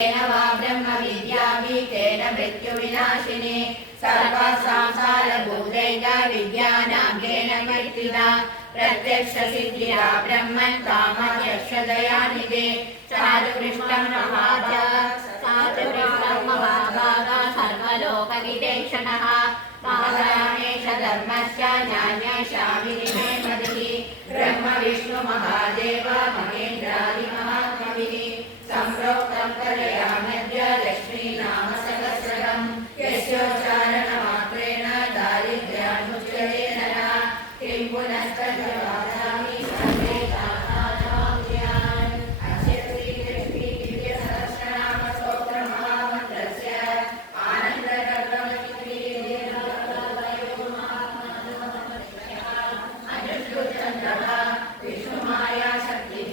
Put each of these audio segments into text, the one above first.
वा ब्रह्मविद्यापीठेन मृत्युविनाशिनी सर्वसंसारभूतैका विद्यानाम्येन कीर्तिता प्रत्यक्षसिद्धिदा ब्रह्मन् कामयक्षदयानिधे चारुकृष्णं महाभागा सर्वलोकविदेक्षणः महारामेश धर्मस्य न्यायशाविनिमे मदिः ब्रह्म विष्णु महादेव महेन्द्रादिमहात्मभिः सम्प्रोक्तं कलयामद्य लक्ष्मीनाम सहस्रकं यस्योच्चारणमात्रेण दारिद्र्यान्मुच्यते नरः किं पुनस्तस्य वादामि सर्वे तासानाम्यान् अस्य श्रीलक्ष्मी दिव्यसहस्रनाम स्तोत्रमहामन्त्रस्य अनुष्ठुचन्द्रः विष्णुमाया शक्तिः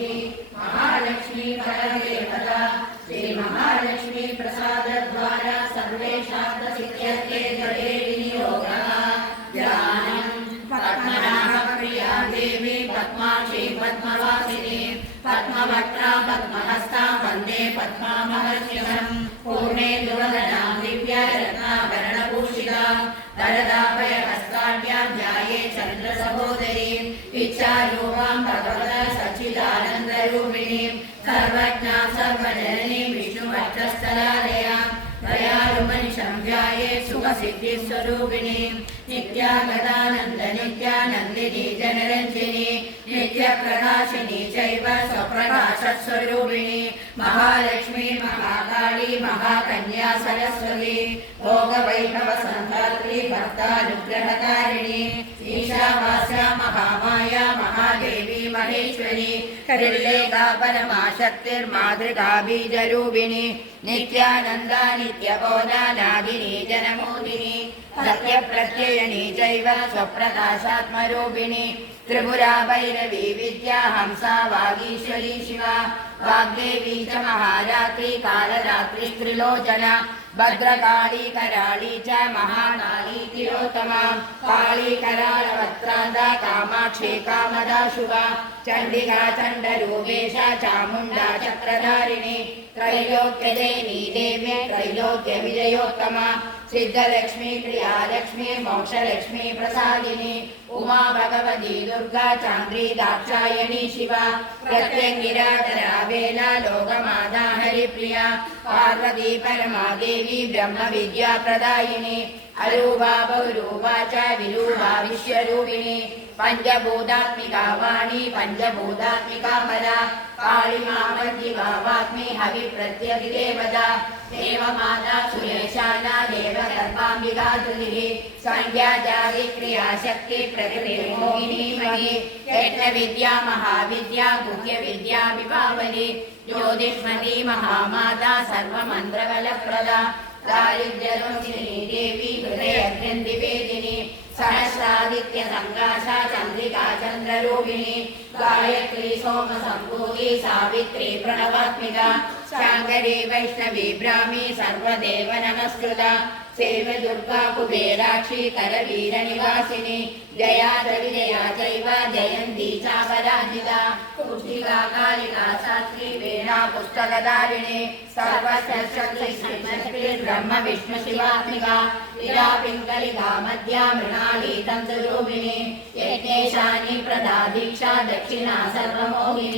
महालक्ष्मी परदेवता श्री महालक्ष्मी प्रसाद द्वारा सर्वे शास्त्रसिद्ध्यर्थे जये विनियोगः ध्यानं पद्मनाभप्रिया देवी पद्माक्षी पद्मवासिनी पद्मवक्त्रा पद्महस्ता वन्दे पद्मामहर्षिणं पूर्णेन्दुवदनां दिव्यरत्नाभरणभूषितां वरदाभयहस्ताढ्यां ध्याये चन्द्रसहोदरीं इच्छारूपां भगवता सच्चिदानन्दरूपिणीं सर्वज्ञां सर्वजननीं विष्णुवक्षस्थलालयां दयालुमनिशं ध्याये सुखसिद्धिस्वरूपिणीं नित्यागतानन्द नित्यानन्दिनी जनरञ्जिनी नित्यप्रकाशिनी चैव स्वप्रकाशस्वरूपिणी महालक्ष्मी महाकाली महाकन्या सरस्वती भोगवैभवसन्धात्री भक्तानुग्रहकारिणी ईशावास्या महामाया महादेवी महेश्वरी हरिल्लेखा परमाशक्तिर्मातृका बीजरूपिणी नित्यानन्दा नित्यबोधा नादिनी जनमोदिनी सत्यप्रत्ययिनी चैव स्वप्रकाशात्मरूपिणी त्रिपुरा भैरवी विद्या हंसा वागीश्वरी शिवा वाग्देवी च महारात्री कालरात्रिस्त्रिलोचना भद्रकाली कराली च महाकाली तिलोत्तमा काली करालवक्त्रान्ता कामाक्षी कामदा शुभा चण्डिका चण्डरूपेशा चामुण्डा चक्रधारिणी त्रैलोक्यदेवी देवी त्रैलोक्यविजयोत्तमा सिद्धलक्ष्मी प्रियालक्ष्मी मोक्षलक्ष्मी प्रसादिनी उमा भगवती दुर्गा चान्द्री दाक्षायणी शिवा प्रत्यङ्गिरा करावेला लोकमाता हरिप्रिया पार्वती परमादेवी ब्रह्मविद्याप्रदायिनी अरूपा बहुरूपा च विरूपा विश्वरूपिणी पञ्चभूतात्मिका वाणी पञ्चभूतात्मिका पदा कालिमा मध्यमा वाग्मी हविप्रत्यधिदेवता देवमाता सुरेशाना देवगर्भाम्बिका तुलिः संज्ञाजादिक्रियाशक्ति प्रकृतिर्मोहिनी मही यज्ञविद्या महाविद्या गुह्यविद्या विभावली ज्योतिष्मती महामाता सर्वमन्त्रबलप्रदा दारिद्र्यरोहिणी देवी हृदयग्रन्थिवेदिनी सहस्रादित्य संगाशा चन्द्रिका चन्द्ररूपिणी गायत्री सोमसम्भूति सावित्री प्रणवात्मिका शाङ्करी वैष्णवी ब्राह्मी सर्वदेव नमस्कृता सेव्य दुर्गा कुबेराक्षी करवीरनिवासिनी जया विजया चैव जयन्ती चापराजिता कुक्षिका कालिका शास्त्री वीणा पुस्तकधारिणी सर्वशक्ति ब्रह्म विष्णु शिवात्मिका इरा पिङ्गलिका मध्या मृणाली तन्तुरूपिणी यज्ञेशानि प्रदा दीक्षा दक्षिणा सर्वमोहिनी